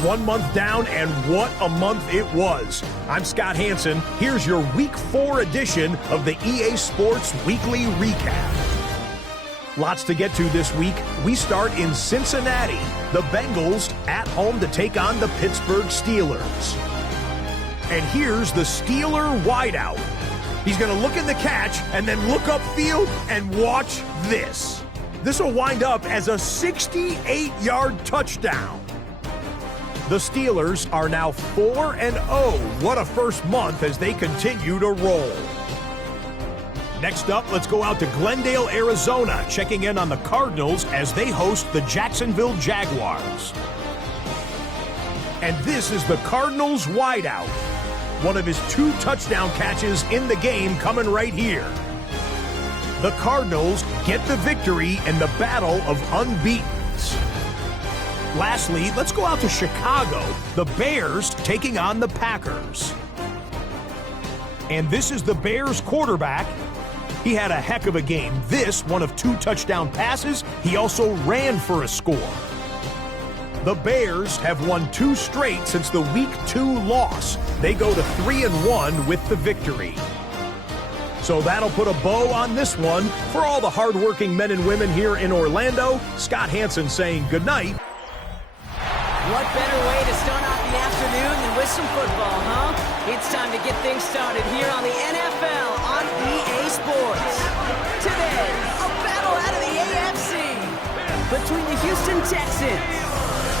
1 month down, and what a month it was. I'm Scott Hansen. Here's your Week 4 edition of the EA Sports Weekly Recap. Lots to get to this week. We start in Cincinnati. The Bengals at home to take on the Pittsburgh Steelers. And here's the Steeler wideout. He's going to look in the catch and then look upfield and watch this. This will wind up as a 68-yard touchdown. The Steelers are now 4-0. What a first month as they continue to roll. Next up, let's go out to Glendale, Arizona, checking in on the Cardinals as they host the Jacksonville Jaguars. And this is the Cardinals wideout. One of his 2 touchdown catches in the game coming right here. The Cardinals get the victory in the battle of unbeatens. Lastly, let's go out to Chicago. The Bears taking on the Packers. And this is the Bears quarterback. He had a heck of a game. This, one of 2 touchdown passes. He also ran for a score. The Bears have won 2 straight since the Week 2 loss. They go to 3-1 with the victory. So that'll put a bow on this one. For all the hardworking men and women here in Orlando, Scott Hansen saying goodnight. What better way to start off the afternoon than with some football, huh? It's time to get things started here on the NFL on EA Sports. Today, a battle out of the AFC between the Houston Texans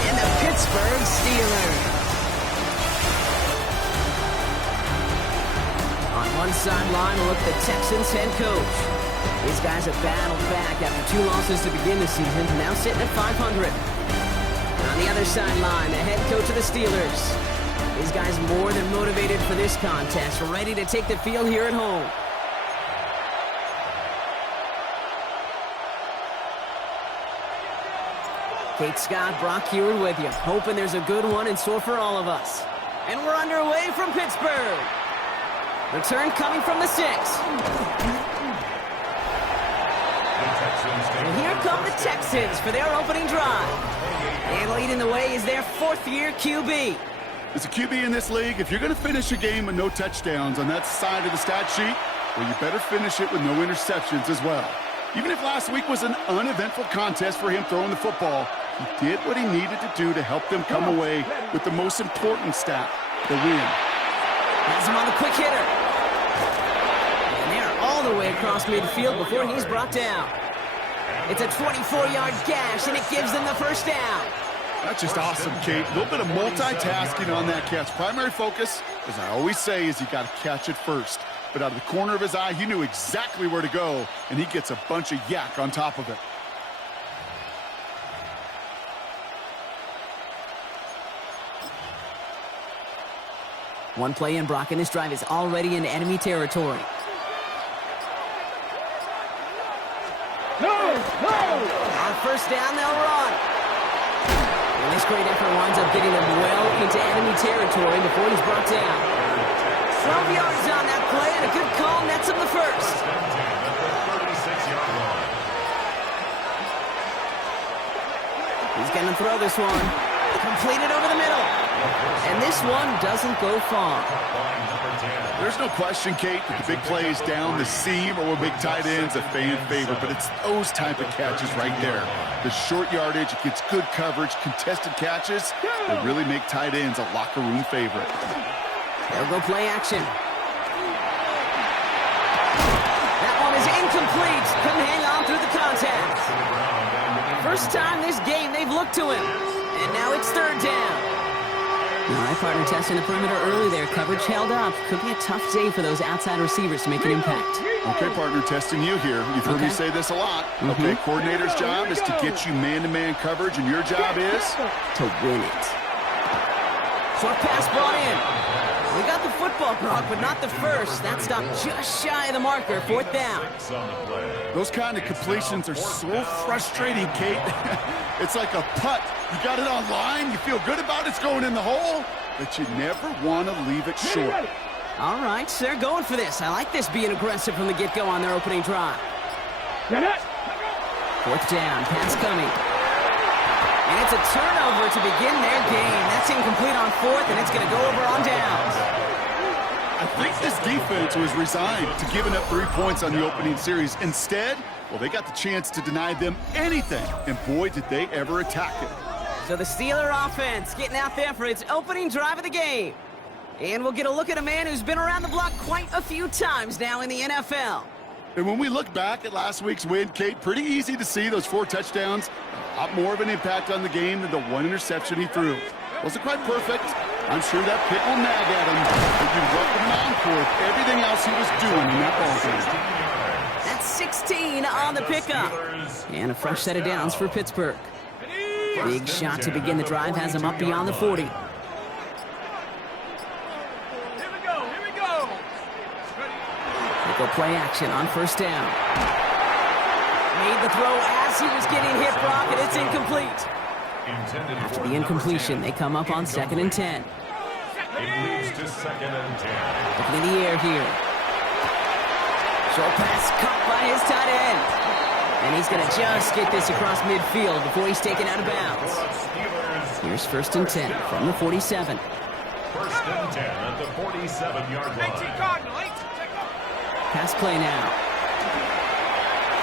and the Pittsburgh Steelers. On one sideline, we'll look at the Texans head coach. These guys have battled back after 2 losses to begin the season, now sitting at 500. On the other sideline, the head coach of the Steelers. These guys more than motivated for this contest, ready to take the field here at home. Kate Scott, Brock Heward with you, hoping there's a good one in store for all of us. And we're underway from Pittsburgh. Return coming from the 6. And here come the Texans for their opening drive. And leading the way is their 4th-year QB. As a QB in this league, if you're going to finish a game with no touchdowns on that side of the stat sheet, well, you better finish it with no interceptions as well. Even if last week was an uneventful contest for him throwing the football, he did what he needed to do to help them come away with the most important stat, the win. Has him on the quick hitter. And they're all the way across midfield before he's brought down. It's a 24-yard gash, and it gives them the first down. That's just awesome, Kate. A little bit of multitasking on that catch. Primary focus, as I always say, is you got to catch it first. But out of the corner of his eye, he knew exactly where to go, and he gets a bunch of yak on top of it. One play in, Brock, and this drive is already in enemy territory. On first down, they'll run. And this great effort winds up getting them well into enemy territory before he's brought down. 12 yards on that play, and a good call nets him the first. He's going to throw this one. Completed over the middle. And this one doesn't go far. There's no question, Kate, that the big plays down the seam or big tight ends a fan favorite, but it's those type of catches right there. The short yardage, it gets good coverage, contested catches that really make tight ends a locker room favorite. They'll go play action. That one is incomplete. Couldn't hang on through the contact. First time this game they've looked to him. And now it's 3rd down. All right, partner, testing the perimeter early there. Coverage held up. Could be a tough day for those outside receivers to make an impact. Okay, partner, testing you here. You've heard me say this a lot. Okay, coordinator's job is to get you man-to-man coverage, and your job is to win it. Short pass brought in. We got the football, Brock, but not the first. That stopped just shy of the marker. 4th down. Those kind of completions are so frustrating, Kate. It's like a putt. You got it on line, you feel good about it's going in the hole, but you never want to leave it short. All right, so they're going for this. I like this being aggressive from the get-go on their opening drive. 4th down, pass coming. And it's a turnover to begin their game. That's incomplete on fourth, and it's going to go over on downs. I think this defense was resigned to giving up 3 points on the opening series. Instead, well, they got the chance to deny them anything, and boy, did they ever attack it. So the Steeler offense getting out there for its opening drive of the game. And we'll get a look at a man who's been around the block quite a few times now in the NFL. And when we look back at last week's win, Kate, pretty easy to see those 4 touchdowns. A lot more of an impact on the game than the 1 interception he threw. Wasn't quite perfect. I'm sure that pick will nag at him, but you welcome him on for everything else he was doing in that ballgame. That's 16 on the pickup. And a fresh set of downs for Pittsburgh. Big shot to begin the drive has him up beyond the 40. Go play action on first down. Made the throw as he was getting hit, Brock, and it's incomplete. After the incompletion, they come up on 2nd and 10. It leads to 2nd and 10. Looking in the air here. Short pass caught by his tight end. And he's going to just get this across midfield before he's taken out of bounds. Here's 1st and 10 from the 47. 1st and 10 at the 47-yard line. Pass play now.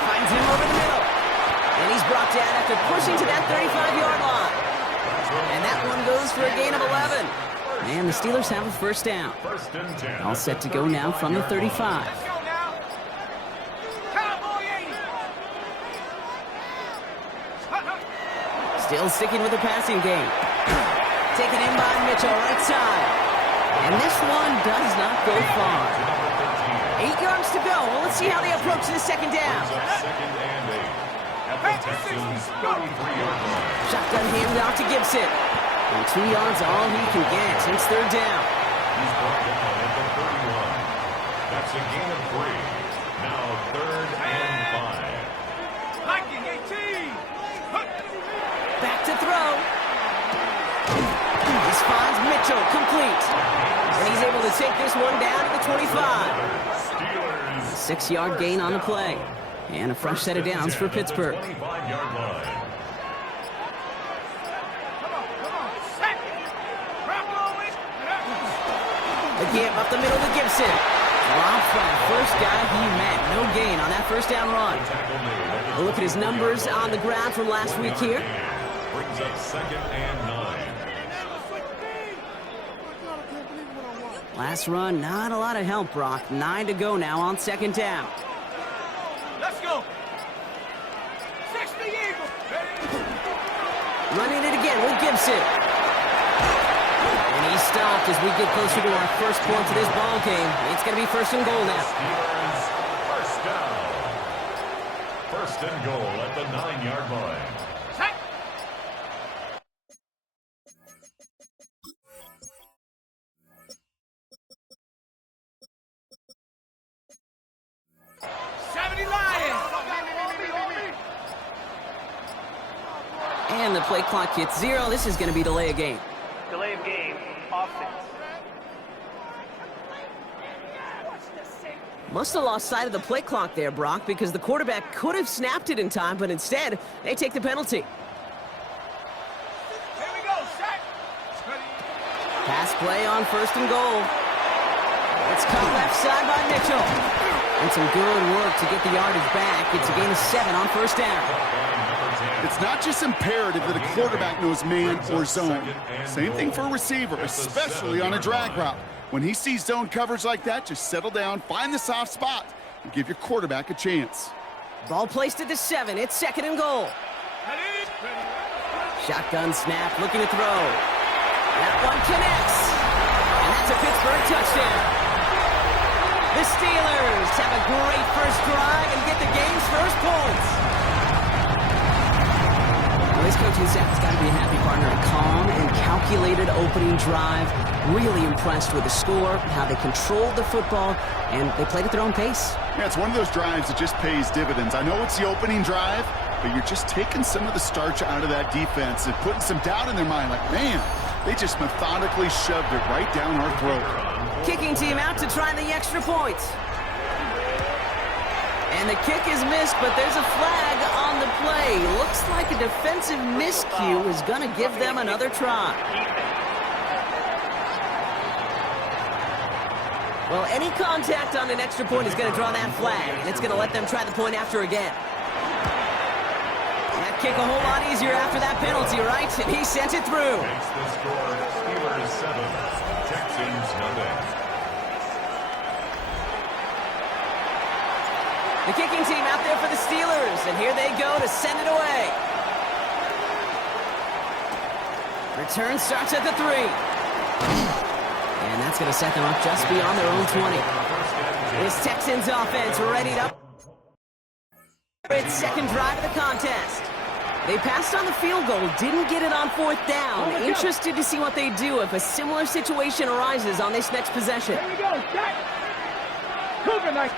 Finds him over the middle. And he's brought down after pushing to that 35-yard line. And that one goes for a gain of 11. And the Steelers have a first down. 1st and 10. All set to go now from the 35. Still sticking with the passing game. Taken in by Mitchell, right side. And this one does not go far. 8 yards to go. Well, let's see how they approach this second down. 2nd and 8 at the Texans' 33-yard line. Shotgun handoff to Gibson. And 2 yards all he can get since 3rd down. He's brought down at the 31. That's a gain of 3. Now 3rd and 5. Back to throw. This finds Mitchell complete. And he's able to take this one down to the 25. 6-yard gain on the play. And a fresh set of downs for Pittsburgh. 25-yard line. Again, up the middle to Gibson. Dropped by the first guy he met. No gain on that first down run. A look at his numbers on the ground from last week here. Brings up 2nd and 9. Last run, not a lot of help, Brock. 9 to go now on 2nd down. Let's go. 60 Eagles. Running it again with Gibson. And he's stopped as we get closer to our first point of this ball game. It's going to be 1st and goal now. Steelers, first down. 1st and goal at the 9-yard line. Set. And the play clock hits 0. This is going to be delay of game. Delay of game, offense. Must have lost sight of the play clock there, Brock, because the quarterback could have snapped it in time, but instead, they take the penalty. Here we go, set. Pass play on 1st and goal. It's cut left side by Mitchell. And some good work to get the yardage back. It's a gain of 7 on 1st down. It's not just imperative that a quarterback knows man or zone. Same thing for a receiver, especially on a drag route. When he sees zone coverage like that, just settle down, find the soft spot, and give your quarterback a chance. Ball placed at the 7. It's 2nd and goal. Shotgun snap, looking to throw. That one connects. And that's a Pittsburgh touchdown. The Steelers have a great first drive and get the game's first points. This coaching staff's got to be a happy partner. A calm and calculated opening drive. Really impressed with the score, how they controlled the football, and they played at their own pace. Yeah, it's one of those drives that just pays dividends. I know it's the opening drive, but you're just taking some of the starch out of that defense and putting some doubt in their mind. Like, man, they just methodically shoved it right down our throat. Kicking team out to try the extra points. And the kick is missed, but there's a flag on the play. Looks like a defensive miscue is going to give them another try. Well, any contact on an extra point is going to draw that flag, and it's going to let them try the point after again. That kick a whole lot easier after that penalty, right? And he sent it through. Makes the score Steelers 7, Texans nothing. The kicking team out there for the Steelers, and here they go to send it away. Return starts at the 3. And that's going to set them up just beyond their own 20. This Texans offense ready to... Its second drive of the contest. They passed on the field goal, didn't get it on 4th down. Interested to see what they do if a similar situation arises on this next possession. Here we go, Jack. Cougar night.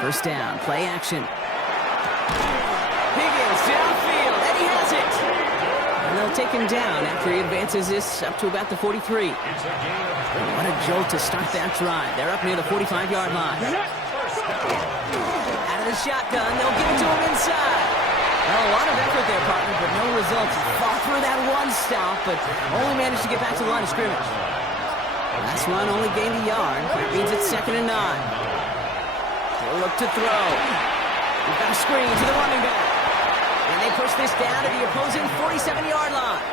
First down, play action. Higgins downfield, and he has it. And they'll take him down after he advances this up to about the 43. What a jolt to start that drive. They're up near the 45-yard line. Out of the shotgun, they'll give it to him inside. Well, a lot of effort there, partner, but no results. Fought through that one stop, but only managed to get back to the line of scrimmage. Last run only gained a yard. That means it's 2nd and 9. They'll look to throw. We've got a screen to the running back. And they push this down to the opposing 47-yard line.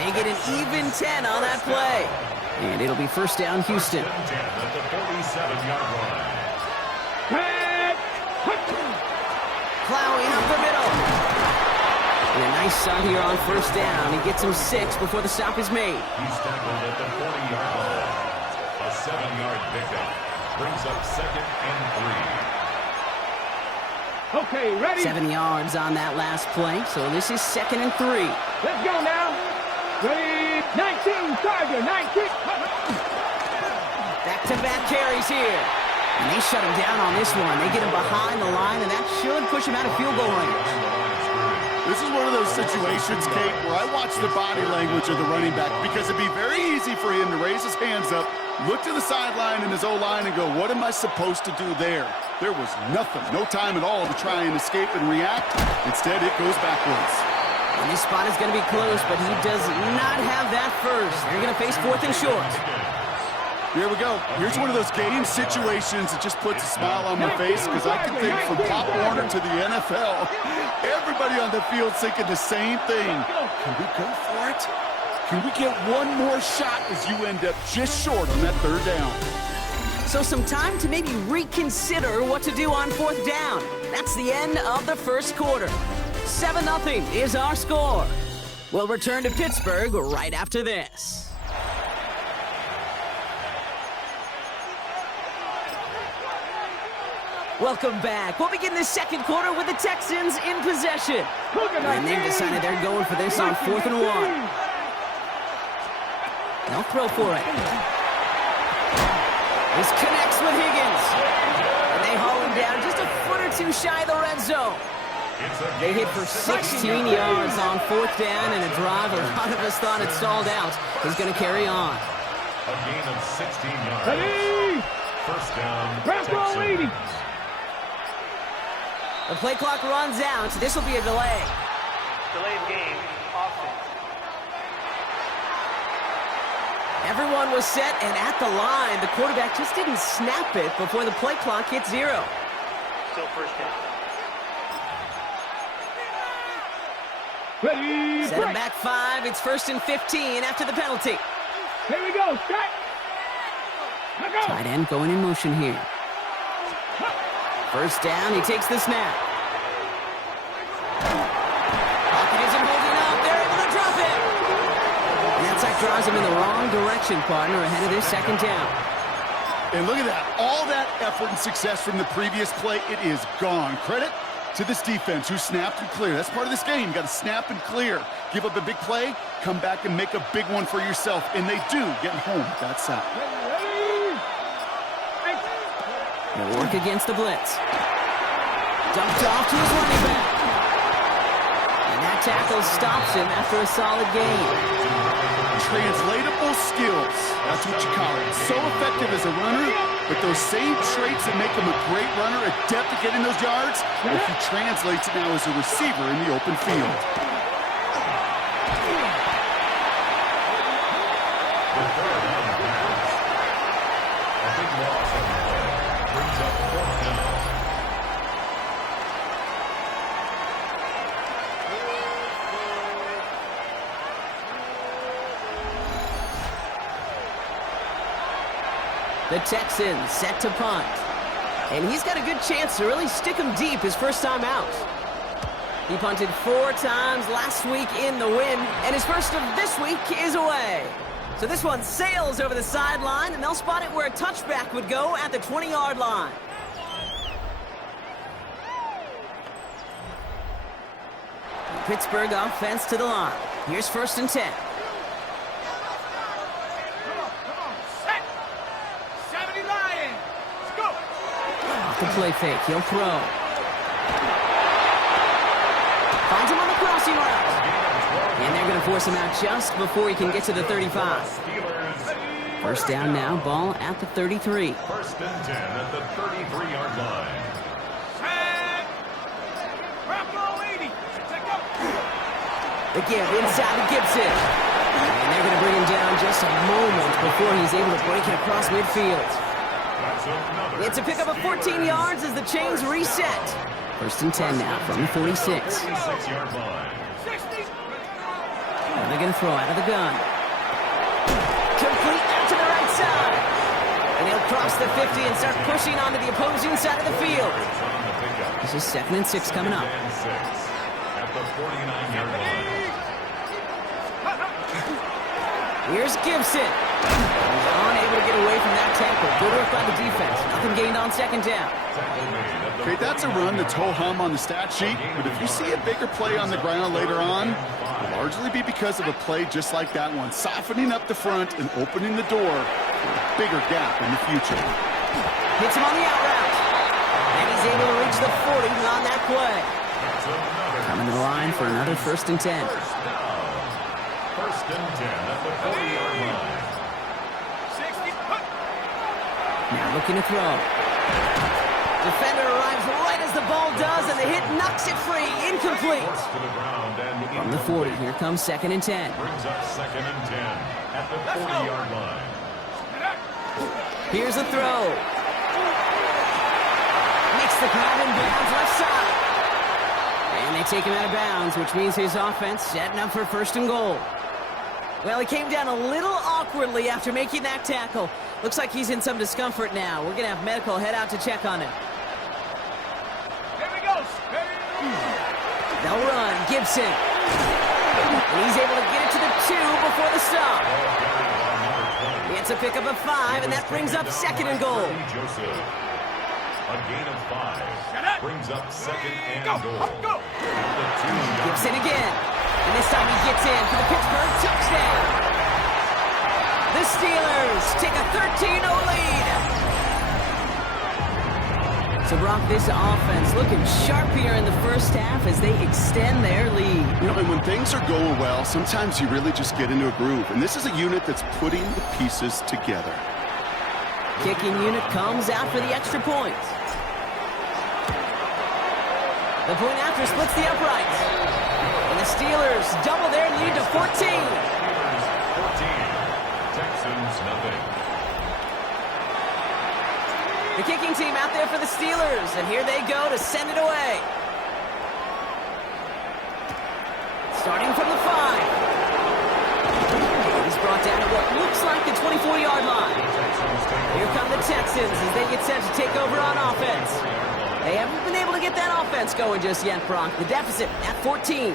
They get an even 10 on that play. And it'll be first down, Houston. At the 47-yard line. Plowing up the middle. And a nice start here on first down. He gets him 6 before the stop is made. He's tackled at the 40-yard line. A 7-yard pickup. Brings up 2nd and 3. Okay, ready? 7 yards on that last play, so this is 2nd and 3. Let's go now. Ready? 19, Charger, 19. Back-to-back carries here. And they shut him down on this one. They get him behind the line, and that should push him out of field goal range. This is one of those situations, Kate, where I watch the body language of the running back because it'd be very easy for him to raise his hands up, look to the sideline in his O-line and go, what am I supposed to do there? There was nothing, no time at all to try and escape and react. Instead, it goes backwards. And this spot is going to be close, but he does not have that first. They're going to face 4th and short. Here we go. Here's one of those game situations that just puts a smile on my face because I can think from Pop Warner to the NFL, everybody on the field thinking the same thing. Can we go for it? Can we get one more shot as you end up just short on that 3rd down? So some time to maybe reconsider what to do on 4th down. That's the end of the first quarter. 7-0 is our score. We'll return to Pittsburgh right after this. Welcome back. We'll begin the second quarter with the Texans in possession. And they've decided they're going for this on 4th and 1. They'll throw for it. This connects with Higgins. And they haul him down just a foot or two shy of the red zone. They hit for 16 yards on 4th down, and a drive a lot of us thought had stalled out is going to carry on. A gain of 16 yards. Ready? First down, Texans. The play clock runs out. This will be a delay. Delay of game, offense. Everyone was set and at the line. The quarterback just didn't snap it before the play clock hit 0. Still first down. Ready? Set him back 5. It's 1st and 15 after the penalty. Here we go, strike. Let go. Tight end going in motion here. First down, he takes the snap. Pocket isn't holding up. They're able to drop it. And that sack draws him in the wrong direction, partner, ahead of this 2nd down. And look at that. All that effort and success from the previous play, it is gone. Credit to this defense who snapped and cleared. That's part of this game. You got to snap and clear. Give up a big play, come back and make a big one for yourself. And they do, getting home with that sack. They'll work against the blitz. Dumped off to his running back. And that tackle stops him after a solid gain. Translatable skills. That's what you call it. So effective as a runner, but those same traits that make him a great runner, adept at getting those yards, if he translates it now as a receiver in the open field. The third down pass. A big loss on the play. Brings up fourth down. The Texans set to punt. And he's got a good chance to really stick him deep his first time out. He punted 4 times last week in the win, and his first of this week is away. So this one sails over the sideline, and they'll spot it where a touchback would go at the 20-yard line. The Pittsburgh offense to the line. Here's 1st and 10. The play fake, he'll throw. Finds him on the crossing route. And they're going to force him out just before he can get to the 35. First down now, ball at the 33. 1st and 10 at the 33-yard line. The give inside to Gibson. And they're going to bring him down just a moment before he's able to break it across midfield. It's a pickup of 14 yards as the chains reset. 1st and 10 now from the 46. Yard line. And they're going to throw out of the gun. Complete out to the right side. And he'll cross the 50 and start pushing onto the opposing side of the field. This is 2nd and 6 coming up. At the 49-yard line. Here's Gibson. He's unable to get away from that tackle. Good work by the defense. Nothing gained on 2nd down. Okay, that's a run that's ho-hum on the stat sheet, but if you see a bigger play on the ground later on, it'll largely be because of a play just like that one, softening up the front and opening the door for a bigger gap in the future. Hits him on the out route. And he's able to reach the 40 on that play. Coming to the line for another 1st and 10. 1st and 10 at the 40-yard line. Now looking to throw. Defender arrives right as the ball does, and the hit knocks it free. Incomplete. From the 40, here comes 2nd and 10. Brings up 2nd and 10 at the 40-yard line. Here's a throw. Makes the grab in bounds left side. And they take him out of bounds, which means his offense setting up for 1st and goal. Well, he came down a little awkwardly after making that tackle. Looks like he's in some discomfort now. We're going to have medical head out to check on him. Here he goes. They'll run. Gibson. And he's able to get it to the 2 before the stop. It's a pickup of 5, and that brings up 2nd and goal. A gain of 5 brings up 2nd and goal. Gibson again. And this time he gets in for the Pittsburgh touchdown. The Steelers take a 13-0 lead. So, Brock, this offense looking sharp here in the first half as they extend their lead. You know, and when things are going well, sometimes you really just get into a groove. And this is a unit that's putting the pieces together. Kicking unit comes out for the extra point. The point after splits the uprights. And the Steelers double their lead to 14. 14. Texans nothing. The kicking team out there for the Steelers, and here they go to send it away. Starting from the 5. He's brought down at what looks like the 24-yard line. Here come the Texans as they get set to take over on offense. They haven't been able to get that offense going just yet, Brock. The deficit at 14.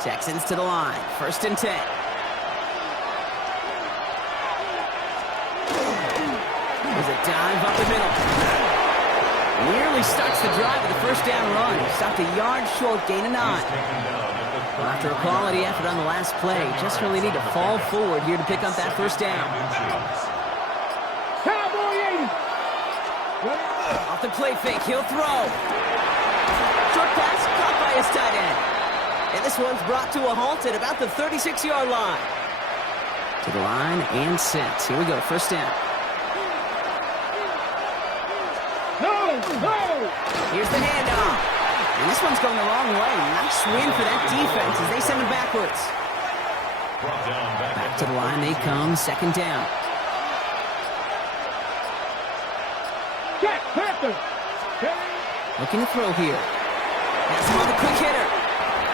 Texans to the line. 1st and 10. There's a dive up the middle. Nearly starts the drive with a first down run. Stopped a yard short, gain of 9. After a quality effort on the last play, just really need to fall forward here to pick up that first down. Cowboy 80. Off the play fake, he'll throw. Short pass caught by his tight end. And this one's brought to a halt at about the 36-yard line. To the line and set. Here we go, first down. No. Here's the handoff. And this one's going the wrong way. Nice win for that defense as they send it backwards. Back to the line they come, second down. Jack Panther. Looking to throw here. That's him on the quick hitter.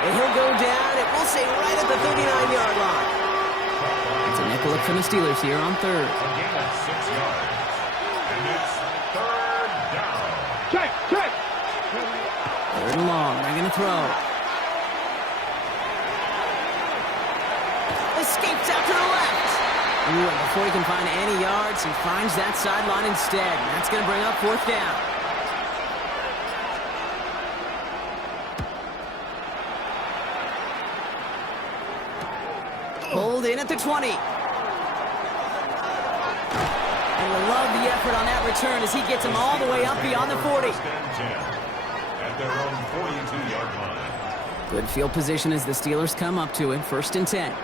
And he'll go down, and we'll say right at the 39-yard line. It's a nickel look from the Steelers here on third. Again at 6 yards. And it's third down. Check. Third and long, they're going to throw. Escapes out to the left. Ooh, and before he can find any yards, he finds that sideline instead. And that's going to bring up fourth down. Pulled in at the 20. And we love the effort on that return as he gets him all the way up beyond the 40. First and 10 at their own 42-yard line. Good field position as the Steelers come up to him. First and 10. Thrown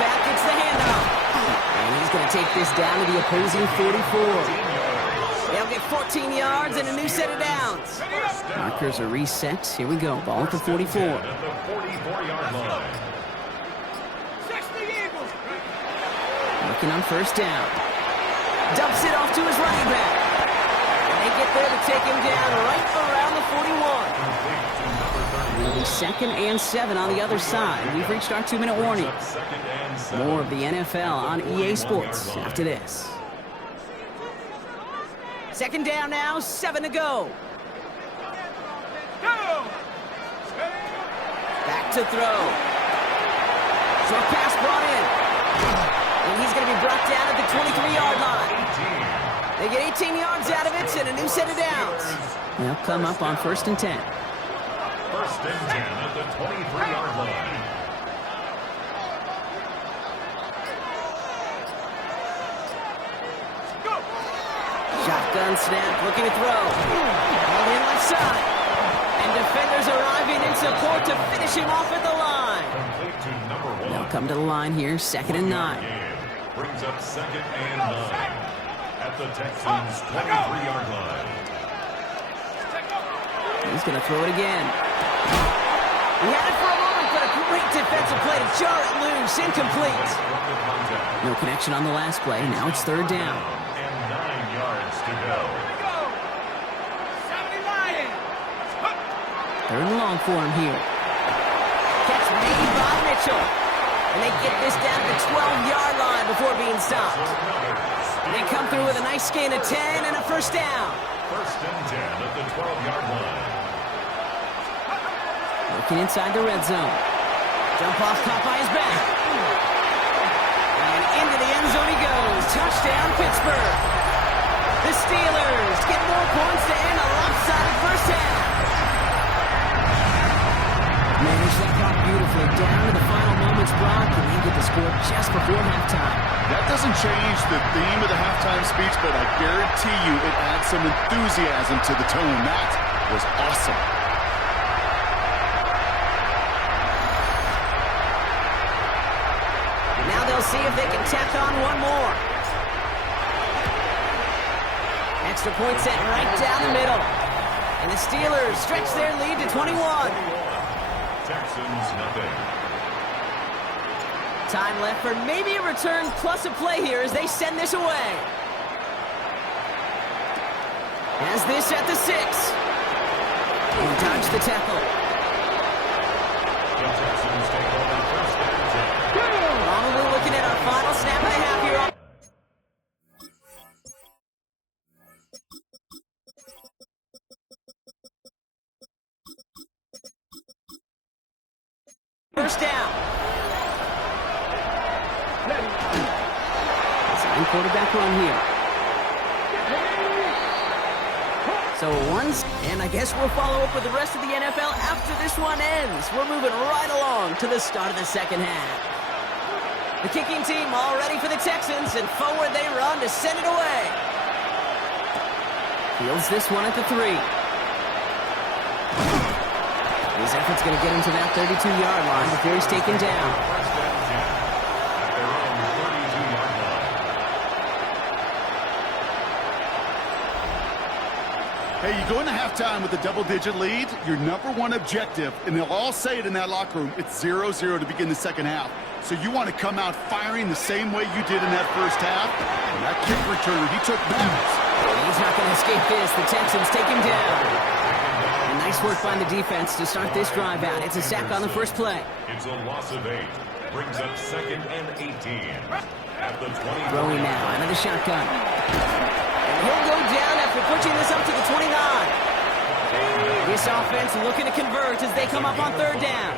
back, gets the handoff. And he's going to take this down to the opposing 44. They'll get 14 yards and a new set of downs. Markers are reset. Here we go. Ball at the 44. At the 44-yard line. Working on first down. Dumps it off to his running back. And they get there to take him down right around the 41. It'll be second and 7 on the other side. We've reached our 2-minute warning. More of the NFL on EA Sports after this. Second down now, 7 to go. Back to throw. Short pass brought in. And he's going to be brought down at the 23-yard line. They get 18 yards out of it and a new set of downs. They'll come up on first and 10. First and 10 at the 23-yard line. Shotgun snap, looking to throw. All in left side. And defenders arriving in support to finish him off at the line. Complete to number 1. They'll come to the line here, second and 9. Brings up second and 9 at the Texans' 23-yard line. He's going to throw it again. He had it for a moment, but a great defensive play to jar it loose. Incomplete. No connection on the last play. Now it's third down. And 9 yards to go. Third and long for him here. Catch made by Mitchell. And they get this down to the 12-yard line before being stopped. And they come through with a nice gain of 10 and a first down. First and 10 at the 12-yard line. Looking inside the red zone. Jump off caught by his back. And into the end zone he goes. Touchdown, Pittsburgh. The Steelers get more points to end a lopsided first half. Managed that clock beautifully down to the final moments block, and they get the score just before halftime. That doesn't change the theme of the halftime speech, but I guarantee you it adds some enthusiasm to the tone. That was awesome. Now they'll see if they can tack on one more. Extra point set right down the middle. And the Steelers stretch their lead to 21. Texans nothing. Time left for maybe a return plus a play here as they send this away. Has this at the 6. And dodge the tackle. The Texans take over first and 10. Probably looking at our final snap and a half here on first down. Fine quarterback run here. So and I guess we'll follow up with the rest of the NFL after this one ends. We're moving right along to the start of the second half. The kicking team all ready for the Texans, and forward they run to send it away. Fields this one at the 3. His effort's going to get him to that 32-yard line before he's taken down. Hey, you go into halftime with a double-digit lead, your number one objective, and they'll all say it in that locker room, it's 0-0 to begin the second half. So you want to come out firing the same way you did in that first half. And that kick returner, he took bounds. He's not going to escape this. The Texans take him down. And nice work by the defense to start this drive out. It's a sack on the first play. It's a loss of 8. Brings up 2nd and 18. At the 20. Throwing now out of the shotgun. And he'll go down after pushing this up to the 29. This offense looking to convert as they come up on third down.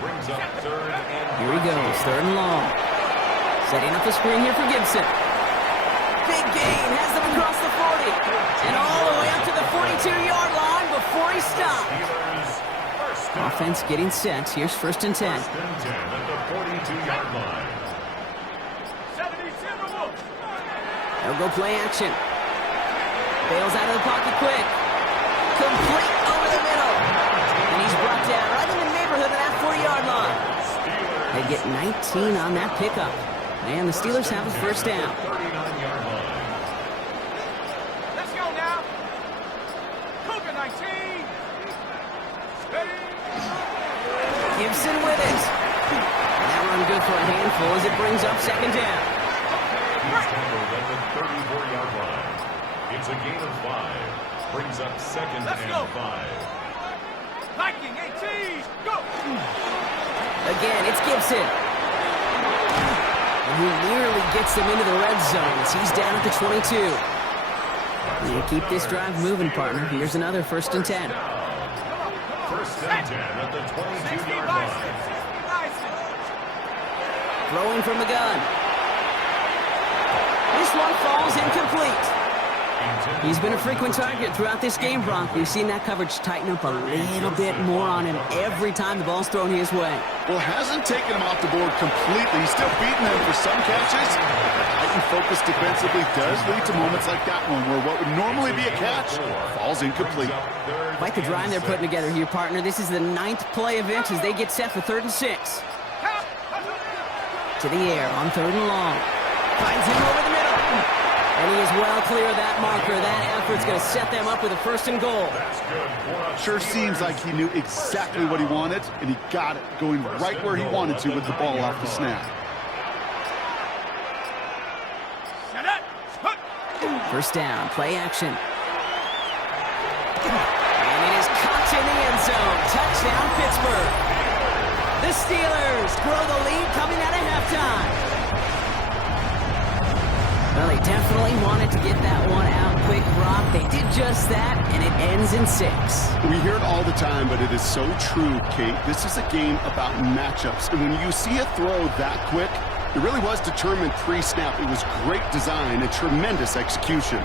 Brings up 3rd and Here he goes, 3rd and long. Setting up the screen here for Gibson. Big gain, has them across the 40. And all the way up to the 42-yard line before he stops. Offense getting set. Here's 1st and 10. 1st and 10 at the 42-yard line. They'll go play action. Bails out of the pocket quick. Complete over the middle. And he's brought down right in the neighborhood of that 40-yard line. They get 19 on that pickup. And the Steelers have a first down. 39-yard line. Let's go now. Cougar 19. Ready. Gibson with it. And that run good for a handful as it brings up 2nd down. He's tackled at the 34-yard line. It's a gain of 5. Brings up 2nd and 5. Viking 18. Go. Again, it's Gibson. And he nearly gets them into the red zone as he's down at the 22. You keep this drive moving, partner. Here's another 1st and 10. 1st and 10 at the 22-yard line. Throwing from the gun. This one falls incomplete. He's been a frequent target throughout this game, Bronk. We've seen that coverage tighten up a little bit more on him every time the ball's thrown his way. Well, hasn't taken him off the board completely. He's still beating them for some catches. Heightened focus defensively does lead to moments like that one where what would normally be a catch falls incomplete. Quite the drive they're putting together here, partner. This is the 9th play of it as they get set for 3rd and 6. To the air on 3rd and long. Finds him over the middle. And he is well clear of that marker. That effort's going to set them up with a 1st and goal. Sure seems like he knew exactly what he wanted, and he got it, going right where he wanted to with the ball off the snap. 1st down, play action. And it is caught in the end zone. Touchdown, Pittsburgh. The Steelers grow the lead coming out of halftime. Well, they definitely wanted to get that one out quick, Brock. They did just that, and it ends in 6. We hear it all the time, but it is so true, Kate. This is a game about matchups, and when you see a throw that quick, it really was determined pre-snap. It was great design and tremendous execution.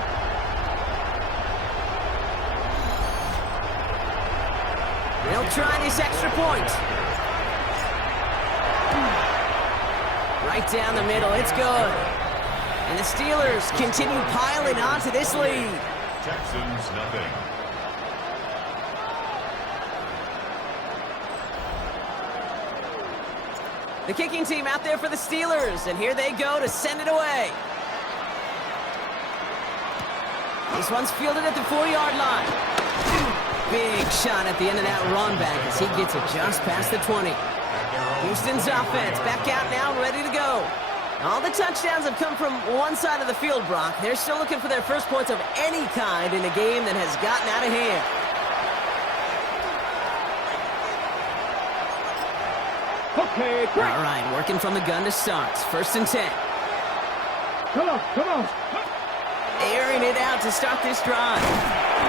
They'll try this extra point. Right down the middle, it's good. And the Steelers continue piling on to this lead. Texans nothing. The kicking team out there for the Steelers, and here they go to send it away. This one's fielded at the 4-yard line. Big shot at the end of that run back as he gets it just past the 20. Houston's offense back out now, ready to go. All the touchdowns have come from one side of the field, Brock. They're still looking for their first points of any kind in a game that has gotten out of hand. Okay, great. All right, working from the gun to start. 1st and 10. Come on, come on. Airing it out to start this drive.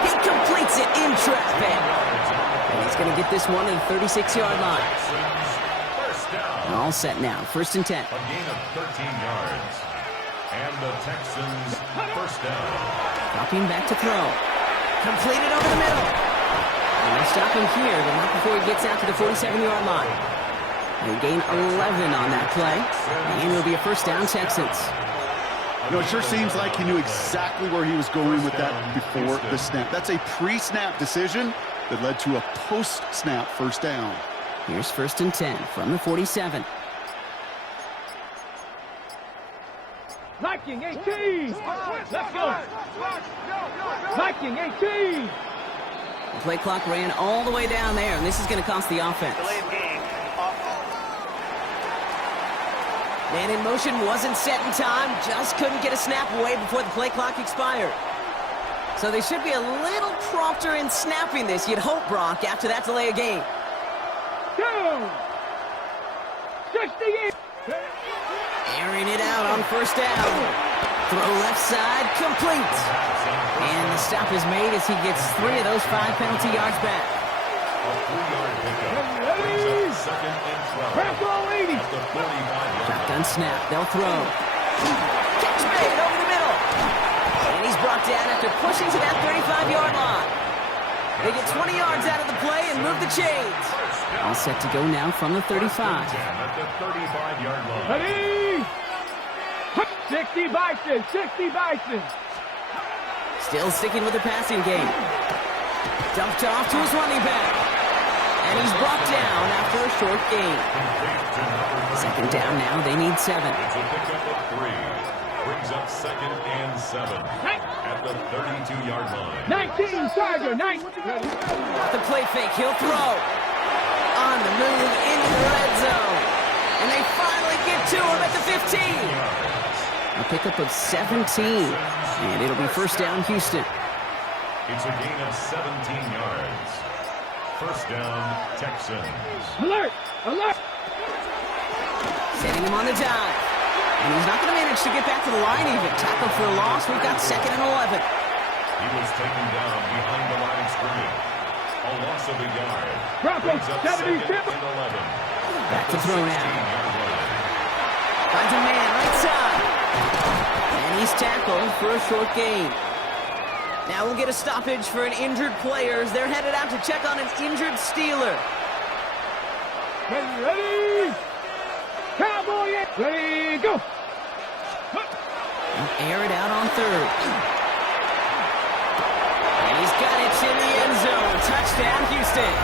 He completes it in traffic. And he's going to get this one to the 36-yard line. First down. All set now. 1st and 10. A gain of 13 yards. And the Texans first down. Dropping back to throw. Completed over the middle. And they'll stop him here, but not before he gets out to the 47-yard line. They gain 11 on that play. And it'll be a first down, Texans. You know, it sure seems like he knew exactly where he was going with that before the snap. That's a pre-snap decision that led to a post-snap first down. Here's first and 10 from the 47. Viking 18. Let's go. Viking 18. The play clock ran all the way down there, and this is going to cost the offense. Delay of game. Man in motion wasn't set in time, just couldn't get a snap away before the play clock expired. So they should be a little prompter in snapping this, you'd hope, Brock, after that delay of game. 68. Airing it out on first down. Throw left side, complete. And the stop is made as he gets 3 of those 5 penalty yards back. A 3-yard pickup. Brings up second and 12. At the 45-yard Shotgun snap, they'll throw. Catch made over the middle. And he's brought down after pushing to that 35-yard line. They get 20 yards out of the play and move the chains. All set to go now from the 35. At the 35-yard line. Ready. 60 Bison. 60 Bison. Still sticking with the passing game. Dumped off to his running back. And he's brought down after a short gain. Second down now, they need 7. It's a pickup of 3. Brings up second and 7 at the 32-yard line. 19 Charger. 19. The play fake, he'll throw. On the move into the red zone. And they finally get to him at the 15. A pickup of 17. And it'll be first down, Houston. It's a gain of 17 yards. First down, Texans. Alert. Alert. Setting him on the dive. And he's not going to manage to get back to the line even. Tackle for a loss. We've got second and 11. He was taken down behind the line of scrimmage. A loss of a yard. Broncos, Brings up 77. second and 11. Back to throw now. 16-yard line. Finds a man right side. And he's tackled for a short gain. Now we'll get a stoppage for an injured player as they're headed out to check on an injured Steeler. Ready. Cowboy. Ready. Go. And air it out on third. And he's got it in the end zone. Touchdown, Houston.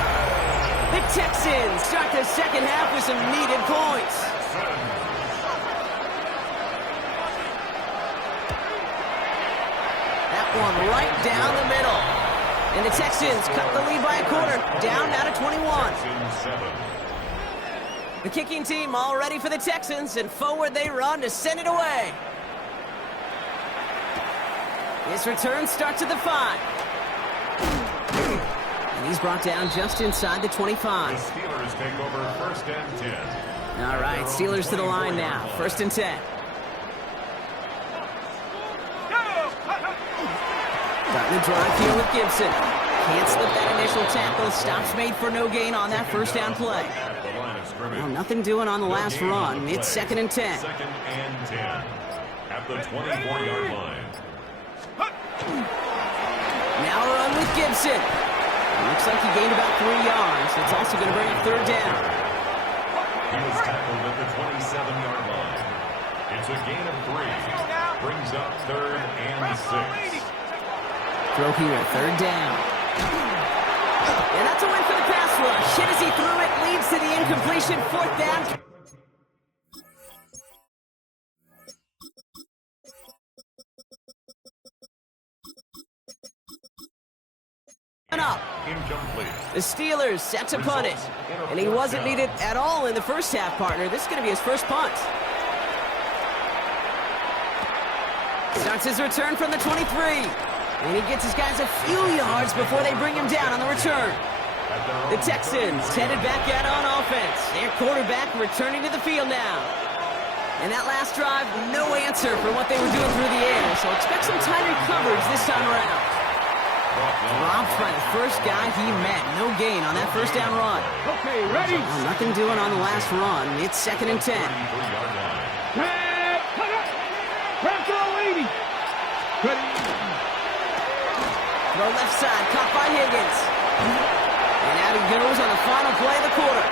The Texans start the second half with some needed points. That one right down the middle. And the Texans cut the lead by a quarter, down now to 21. Texans 7. The kicking team all ready for the Texans, and forward they run to send it away. This return starts at the 5. And he's brought down just inside the 25. The Steelers take over first and 10. All right, Steelers to the line now. First and 10. Starting to drive here with Gibson. Can't slip that initial tackle. Stops made for no gain on that first down play. Well, nothing doing on the last run. It's second and 10. Second and 10 at the 24-yard line. Now a run with Gibson. Looks like he gained about 3 yards. It's also going to bring up third down. He was tackled at the 27-yard line. It's a gain of 3. Brings up third and 6. Throw here, third down. And that's a win for the pass rush. Hit as he threw it, leads to the incompletion, fourth down. Up. Incomplete. The Steelers set to punt it. And he wasn't needed at all in the first half, partner. This is going to be his first punt. Starts his return from the 23. And he gets his guys a few yards before they bring him down on the return. The Texans headed back out on offense. Their quarterback returning to the field now. And that last drive, no answer for what they were doing through the air. So expect some tighter coverage this time around. Dropped by the first guy he met. No gain on that first down run. Okay, ready. Well, nothing doing on the last run. It's second and 10. Ready. Throw left side, caught by Higgins. And out he goes on the final play of the quarter.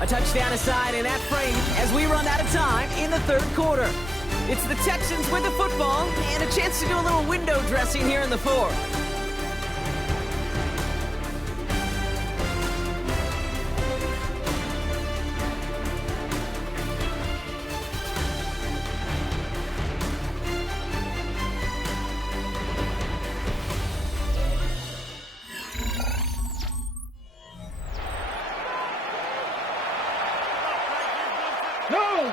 A touchdown aside in that frame as we run out of time in the third quarter. It's the Texans with the football and a chance to do a little window dressing here in the fourth.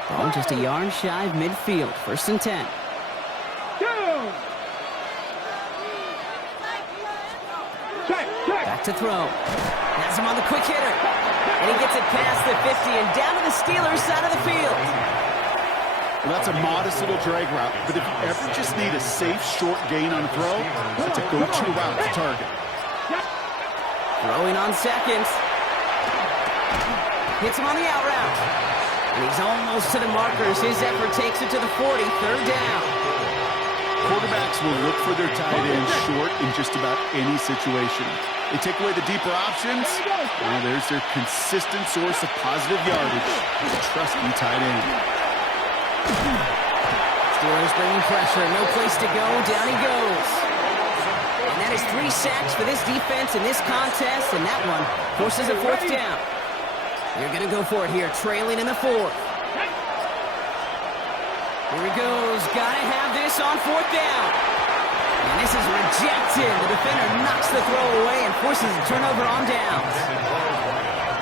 Ball just a yard shy of midfield. 1st and 10. Down. Check. Back to throw. Has him on the quick hitter. And he gets it past the 50 and down to the Steelers' side of the field. Well, that's a modest little drag route, but if you ever just need a safe, short gain on a throw, that's a go-to route to target. Throwing on seconds. Hits him on the out route. And he's almost to the markers. His effort takes it to the 40. 3rd down. Quarterbacks will look for their tight end short in just about any situation. They take away the deeper options, and there's their consistent source of positive yardage. A trusty tight end. Steelers bringing pressure. No place to go. Down he goes. And that is 3 sacks for this defense in this contest, and that one forces a 4th down. They're going to go for it here, trailing in the 4th. Here he goes. Got to have this on 4th down. And this is rejected. The defender knocks the throw away and forces a turnover on downs.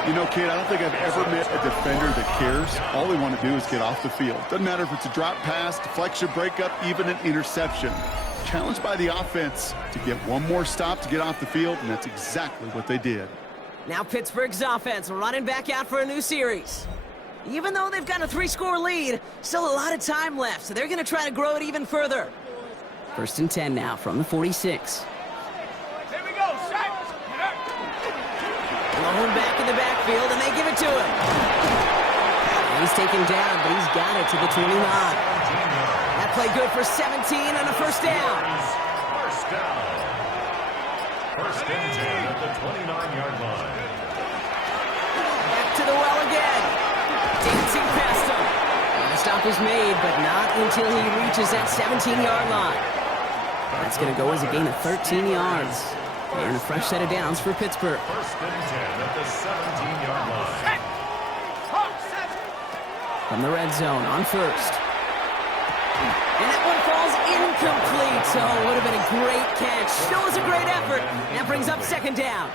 You know, kid, I don't think I've ever met a defender that cares. All they want to do is get off the field. Doesn't matter if it's a drop pass, deflection, breakup, even an interception. Challenged by the offense to get one more stop to get off the field, and that's exactly what they did. Now Pittsburgh's offense running back out for a new series. Even though they've got a 3-score lead, still a lot of time left, so they're going to try to grow it even further. 1st and 10 now from the 46. Here we go, Shaq. Blown back in the backfield, and they give it to him. And he's taken down, but he's got it to the 29. That play good for 17 and a 1st down. 1st down. 1st and 10 at the 29-yard line. Back to the well again. Dancing past him. And the stop is made, but not until he reaches that 17-yard line. That's going to go as a gain of 13 yards. And a fresh set of downs for Pittsburgh. 1st and 10 at the 17-yard line. From the red zone on 1st. And that one falls incomplete. So it would have been a great catch. Still was a great effort. That brings up 2nd down.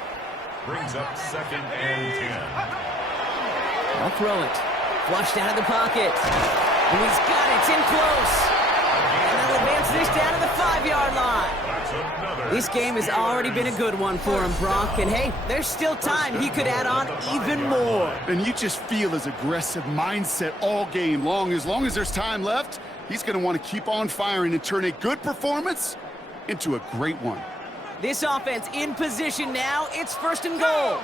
Brings up 2nd and 10. I'll throw it. Flushed out of the pocket. And he's got it. It's in close. And they'll advance this down to the 5-yard line. This game has already been a good one for him, Brock. And hey, there's still time. He could add on even more. And you just feel his aggressive mindset all game long. As long as there's time left, he's going to want to keep on firing and turn a good performance into a great one. This offense in position now. It's 1st and goal.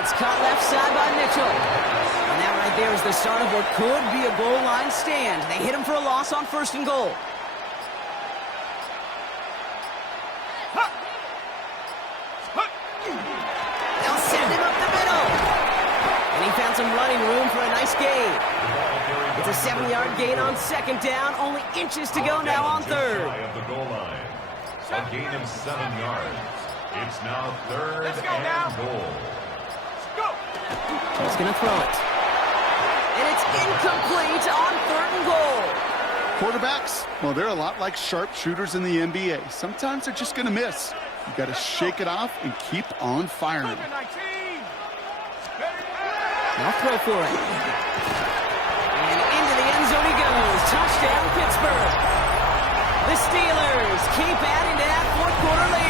It's caught left side by Mitchell. And that right there is the start of what could be a goal line stand. They hit him for a loss on 1st and goal. They'll send him up the middle. And he found some running room for a nice gain. It's a 7-yard gain on 2nd down. Only inches to go now on 3rd. Of the goal line. A gain of 7 yards. It's now 3rd and goal. He's going to throw it. And it's incomplete on 3rd and goal. Quarterbacks, well, they're a lot like sharpshooters in the NBA. Sometimes they're just going to miss. You got to shake it off and keep on firing. Now throw for it. And into the end zone he goes. Touchdown, Pittsburgh. The Steelers keep adding to that 4th quarter lead.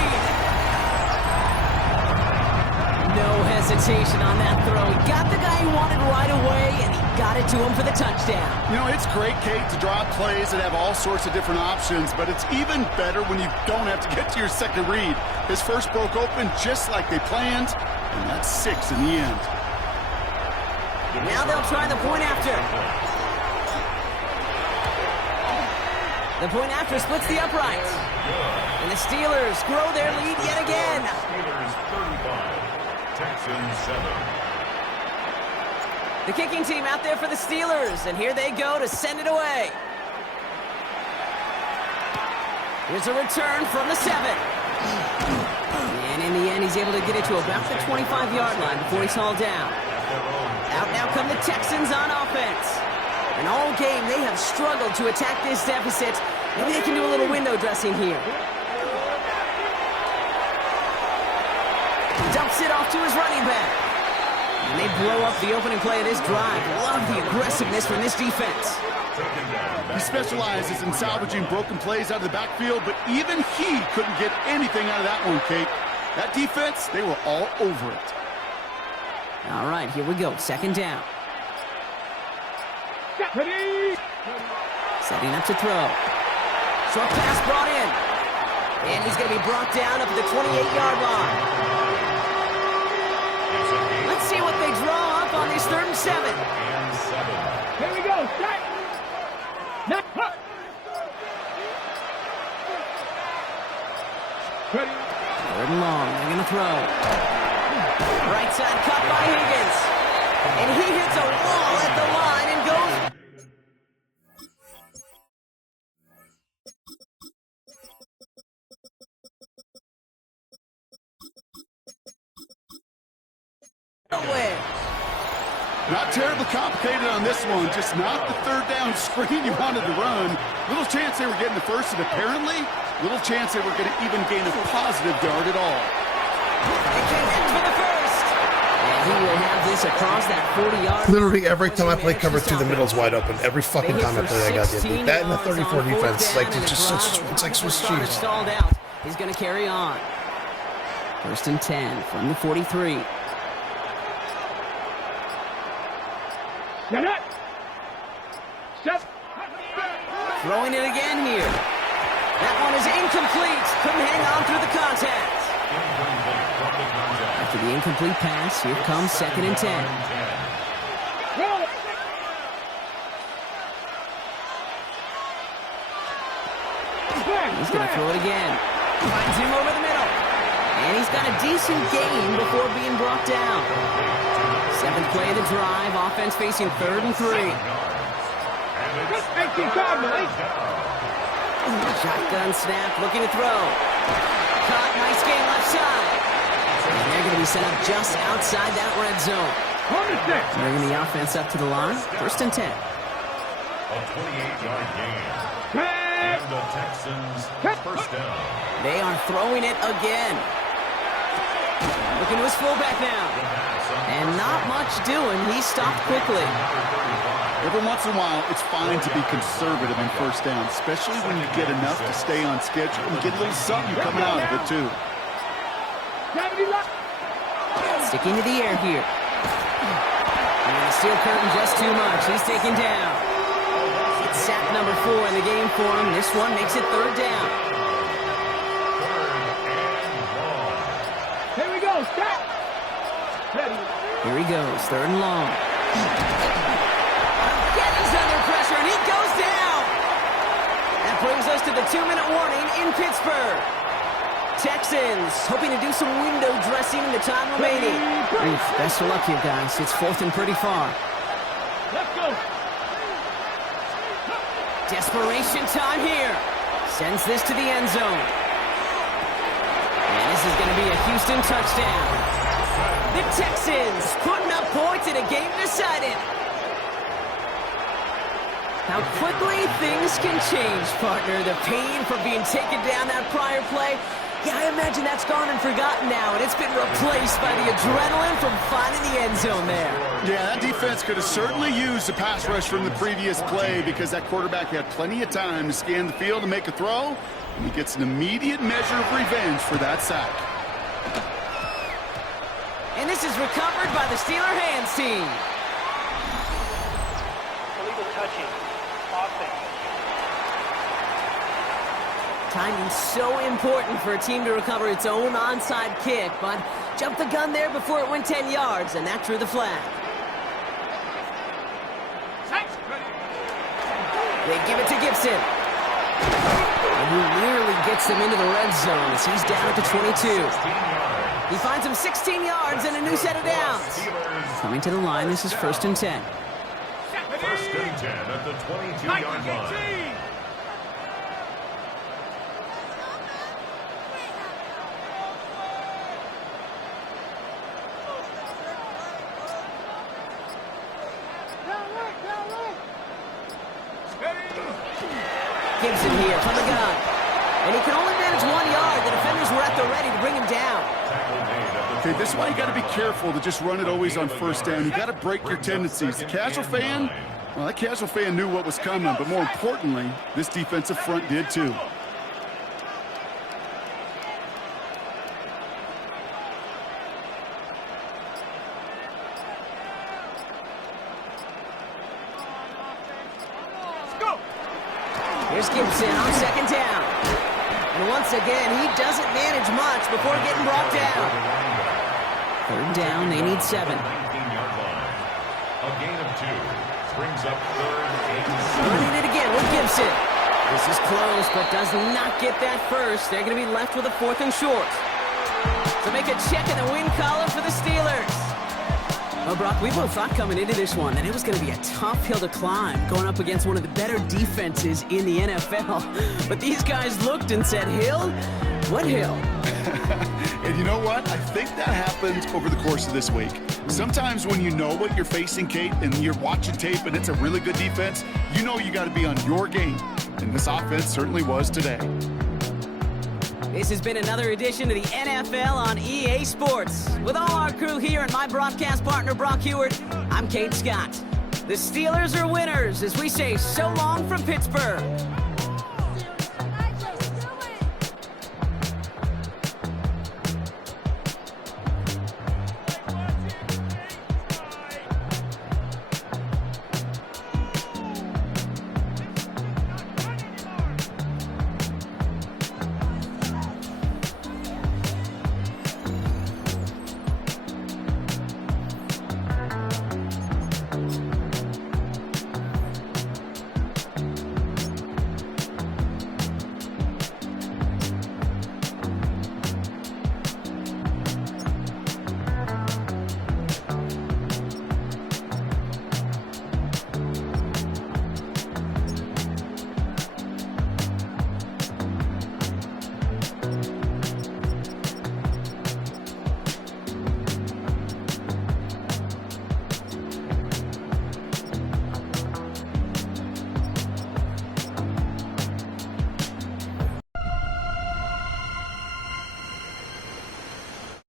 No hesitation on that throw. He got the guy he wanted right away, and he got it to him for the touchdown. You know, it's great, Kate, to draw plays that have all sorts of different options, but it's even better when you don't have to get to your second read. His first broke open just like they planned, and that's 6 in the end. Now they'll try the point after. The point after splits the uprights. And the Steelers grow their lead yet again. Steelers 35, Texans 7. The kicking team out there for the Steelers, and here they go to send it away. Here's a return from the 7. And in the end, he's able to get it to about the 25-yard line before he's hauled down. Out now come the Texans on offense. And all game, they have struggled to attack this deficit. Maybe they can do a little window dressing here. He dumps it off to his running back. And they blow up the opening play of this drive. Love the aggressiveness from this defense. He specializes in salvaging broken plays out of the backfield, but even he couldn't get anything out of that one, Kate. That defense, they were all over it. All right, here we go. Second down. Setting up to throw. Short pass brought in. And he's going to be brought down up at the 28-yard line. Let's see what they draw up on these 3rd and 7. Here we go. Start. Not hot. Ready. 3rd and long. They're going to throw. Right side cut by Higgins. And he hits a wall at the line and goes away. Not terribly complicated on this one. Just not the 3rd down screen you wanted to run. Little chance they were getting the first, and apparently, little chance they were going to even gain a positive yard at all. They came in for the first. And he will have this across that 40-yard. Literally every time I play cover 2, the middle's wide open. Every fucking time I play, I got the beat. That and the 34 defense, like it's like Swiss cheese. Stalled out. He's going to carry on. 1st and 10 from the 43. You're not. Step. Throwing it again here. That one is incomplete. Couldn't hang on through the contact. After the incomplete pass, here comes 2nd and 10. Roll. He's going to throw it again. Finds him over the middle. And he's got a decent gain before being brought down. 7th play of the drive. Offense facing 3rd and 3. Shotgun snap, looking to throw. Caught, nice game left side. And they're going to be set up just outside that red zone. Bringing the offense up to the line. 1st and 10. A 28-yard gain. And the Texans 1st down. They are throwing it again. Looking to his fullback now. And not much doing. He stopped quickly. Every once in a while, it's fine to be conservative on 1st down, especially when you get enough to stay on schedule and get a little something coming out of it, too. Sticking to the air here. And the steel curtain just too much. He's taken down. It's sack number 4 in the game for him. This one makes it 3rd down. Here we go. Stop. Ready. Here he goes. 3rd and long. Again, he's under pressure, and he goes down. That brings us to the 2-minute warning in Pittsburgh. Texans hoping to do some window dressing in the time remaining. Oof, best of luck here, guys. It's 4th and pretty far. Let's go. Desperation time here. Sends this to the end zone. And this is going to be a Houston touchdown. The Texans putting up points in a game decided. How quickly things can change, partner. The pain from being taken down that prior play. Yeah, I imagine that's gone and forgotten now, and it's been replaced by the adrenaline from finding the end zone there. Yeah, that defense could have certainly used a pass rush from the previous play because that quarterback had plenty of time to scan the field and make a throw, and he gets an immediate measure of revenge for that sack. And this is recovered by the Steeler hands team. Illegal touching. Offense. Timing's so important for a team to recover its own onside kick, but jumped the gun there before it went 10 yards, and that drew the flag. They give it to Gibson. who nearly gets them into the red zone as he's down at the 22. He finds him 16 yards and a new set of downs. Coming to the line, this is 1st and 10. 1st and 10 at the 22-yard line. Gibson here from the gun. And he can only manage 1 yard. The defenders were at the ready to bring him down. Okay, this is why you got to be careful to just run it always on 1st down. You got to break your tendencies. The casual fan, well, that casual fan knew what was coming, but more importantly, this defensive front did too. Here's Gibson on 2nd down. And once again, he doesn't manage much before getting brought down. 3rd down, they need 7. 19-yard line. A gain of 2 brings up 3rd and 7. Running it again with Gibson. This is close, but does not get that first. They're going to be left with a 4th and short. So make a check in the win column for the Steelers. Well, Brock, we both thought coming into this one that it was going to be a tough hill to climb, going up against one of the better defenses in the NFL. But these guys looked and said, hill? What hill? And you know what? I think that happens over the course of this week. Sometimes when you know what you're facing, Kate, and you're watching tape and it's a really good defense, you know you got to be on your game. And this offense certainly was today. This has been another edition of the NFL on EA Sports. With all our crew here and my broadcast partner, Brock Heward, I'm Kate Scott. The Steelers are winners as we say so long from Pittsburgh.